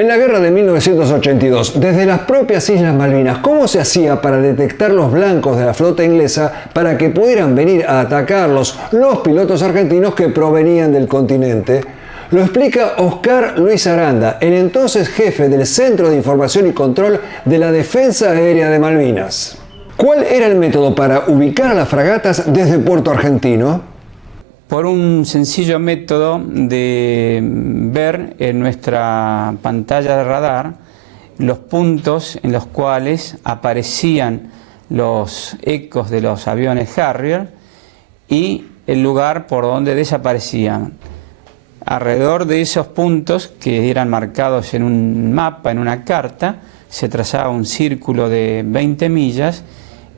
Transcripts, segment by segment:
En la guerra de 1982, desde las propias Islas Malvinas, ¿cómo se hacía para detectar los blancos de la flota inglesa para que pudieran venir a atacarlos los pilotos argentinos que provenían del continente? Lo explica Oscar Luis Aranda, el entonces jefe del Centro de Información y Control de la Defensa Aérea de Malvinas. ¿Cuál era el método para ubicar a las fragatas desde Puerto Argentino? Por un sencillo método de ver en nuestra pantalla de radar los puntos en los cuales aparecían los ecos de los aviones Harrier y el lugar por donde desaparecían. Alrededor de esos puntos, que eran marcados en un mapa, en una carta, se trazaba un círculo de 20 millas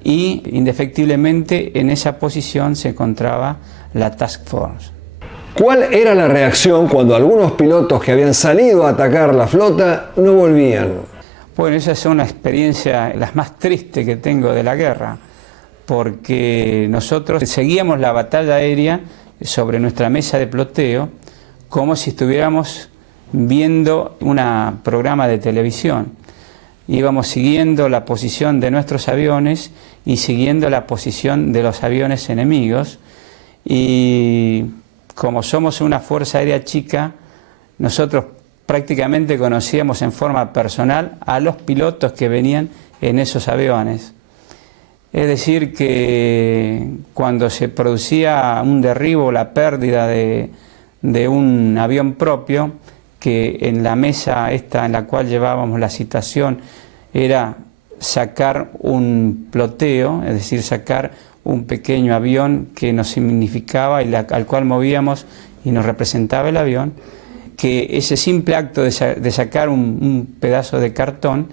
y indefectiblemente en esa posición se encontraba la Task Force. ¿Cuál era la reacción cuando algunos pilotos que habían salido a atacar la flota no volvían? Bueno, esa es una experiencia las más tristes que tengo de la guerra, porque nosotros seguíamos la batalla aérea sobre nuestra mesa de ploteo como si estuviéramos viendo un programa de televisión. Íbamos siguiendo la posición de nuestros aviones y siguiendo la posición de los aviones enemigos, y como somos una fuerza aérea chica, nosotros prácticamente conocíamos en forma personal a los pilotos que venían en esos aviones. Es decir, que cuando se producía un derribo, la pérdida de un avión propio, que en la mesa esta en la cual llevábamos la situación era sacar un ploteo, es decir, sacar un pequeño avión que nos significaba y al cual movíamos y nos representaba el avión, que ese simple acto de sacar un pedazo de cartón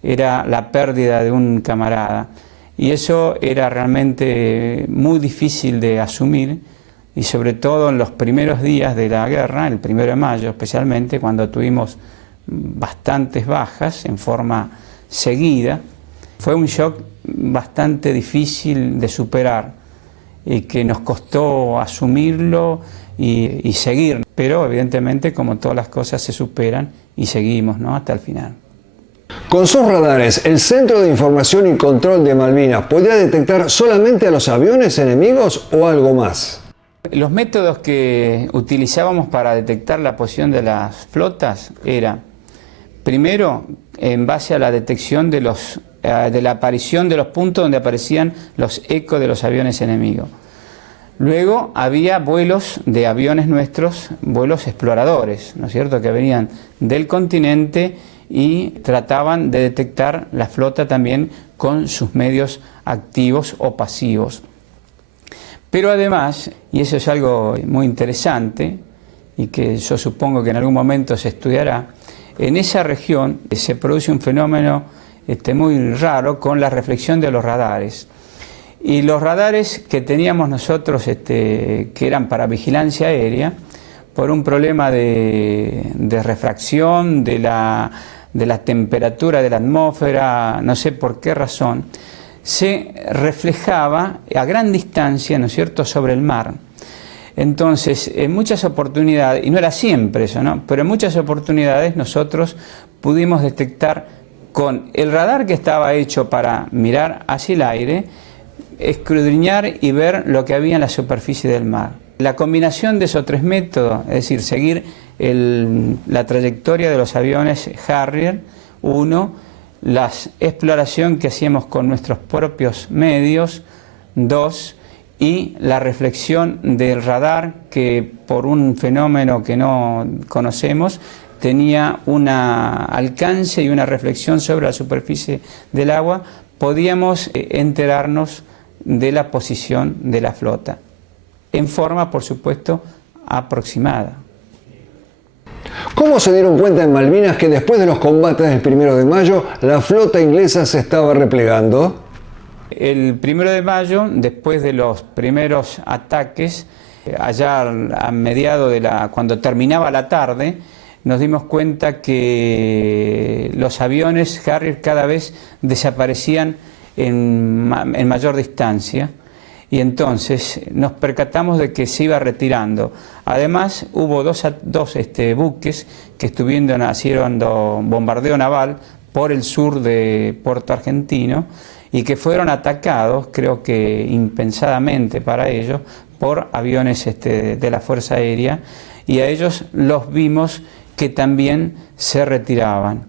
era la pérdida de un camarada. Y eso era realmente muy difícil de asumir, y sobre todo en los primeros días de la guerra, el 1 de mayo especialmente, cuando tuvimos bastantes bajas en forma seguida. Fue un shock bastante difícil de superar y que nos costó asumirlo y seguir, pero evidentemente, como todas las cosas, se superan y seguimos, ¿no?, hasta el final. Con sus radares, el Centro de Información y Control de Malvinas podía detectar solamente a los aviones enemigos o algo más. Los métodos que utilizábamos para detectar la posición de las flotas era, primero, en base a la detección de la aparición de los puntos donde aparecían los ecos de los aviones enemigos. Luego había vuelos de aviones nuestros, vuelos exploradores, ¿no es cierto?, que venían del continente y trataban de detectar la flota también con sus medios activos o pasivos. Pero además, y eso es algo muy interesante y que yo supongo que en algún momento se estudiará, en esa región se produce un fenómeno muy raro con la reflexión de los radares. Y los radares que teníamos nosotros, que eran para vigilancia aérea, por un problema de refracción, de la temperatura de la atmósfera, no sé por qué razón, se reflejaba a gran distancia, ¿no es cierto?, sobre el mar. Entonces, en muchas oportunidades, y no era siempre eso, ¿no?, pero en muchas oportunidades nosotros pudimos detectar con el radar que estaba hecho para mirar hacia el aire, escudriñar y ver lo que había en la superficie del mar. La combinación de esos tres métodos, es decir, seguir la trayectoria de los aviones Harrier, la exploración que hacíamos con nuestros propios medios, 2, y la reflexión del radar que por un fenómeno que no conocemos tenía un alcance y una reflexión sobre la superficie del agua, podíamos enterarnos de la posición de la flota, en forma, por supuesto, aproximada. ¿Cómo se dieron cuenta en Malvinas que después de los combates del 1 de mayo la flota inglesa se estaba replegando? El 1 de mayo, después de los primeros ataques, allá a mediados cuando terminaba la tarde, nos dimos cuenta que los aviones Harrier cada vez desaparecían en mayor distancia, y entonces nos percatamos de que se iba retirando. Además hubo dos buques que estuvieron haciendo bombardeo naval por el sur de Puerto Argentino y que fueron atacados, creo que impensadamente para ellos, por aviones de la Fuerza Aérea, y a ellos los vimos que también se retiraban.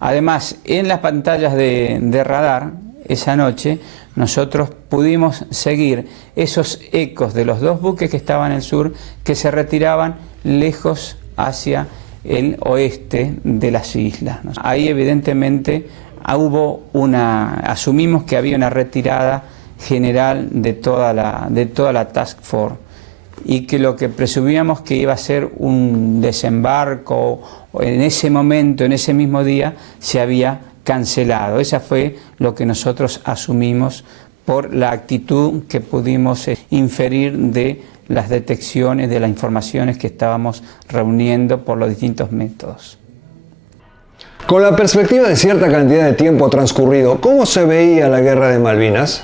Además, en las pantallas de radar, esa noche, nosotros pudimos seguir esos ecos de los dos buques que estaban en el sur, que se retiraban lejos hacia el oeste de las islas. Ahí evidentemente asumimos que había una retirada general de toda la Task Force, y que lo que presumíamos que iba a ser un desembarco en ese momento, en ese mismo día, se había cancelado. Esa fue lo que nosotros asumimos por la actitud que pudimos inferir de las detecciones, de las informaciones que estábamos reuniendo por los distintos métodos. Con la perspectiva de cierta cantidad de tiempo transcurrido, ¿cómo se veía la Guerra de Malvinas?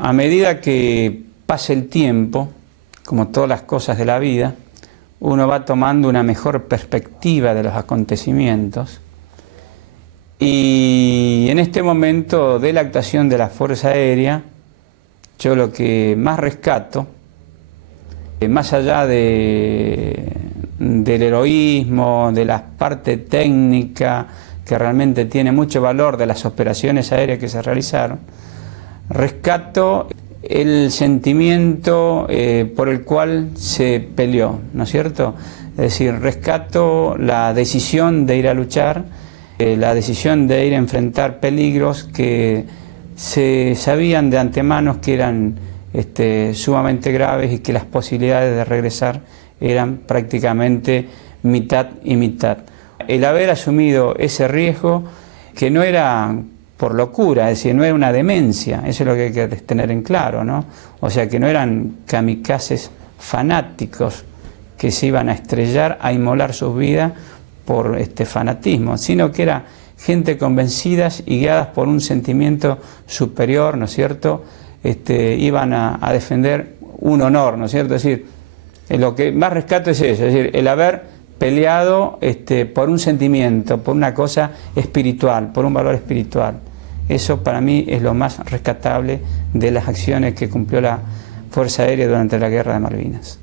A medida que pasa el tiempo, como todas las cosas de la vida, uno va tomando una mejor perspectiva de los acontecimientos, y en este momento de la actuación de la Fuerza Aérea, yo lo que más rescato, más allá del heroísmo, de la parte técnica que realmente tiene mucho valor de las operaciones aéreas que se realizaron, rescato el sentimiento por el cual se peleó, ¿no es cierto? Es decir, rescato la decisión de ir a luchar, la decisión de ir a enfrentar peligros que se sabían de antemano que eran sumamente graves y que las posibilidades de regresar eran prácticamente mitad y mitad. El haber asumido ese riesgo, que no era por locura, es decir, no era una demencia, eso es lo que hay que tener en claro, ¿no? O sea, que no eran kamikazes fanáticos que se iban a estrellar, a inmolar sus vidas por fanatismo, sino que era gente convencidas y guiadas por un sentimiento superior, ¿no es cierto? Iban a defender un honor, ¿no es cierto? Es decir, lo que más rescato es eso, es decir, el haber peleado por un sentimiento, por una cosa espiritual, por un valor espiritual. Eso para mí es lo más rescatable de las acciones que cumplió la Fuerza Aérea durante la Guerra de Malvinas.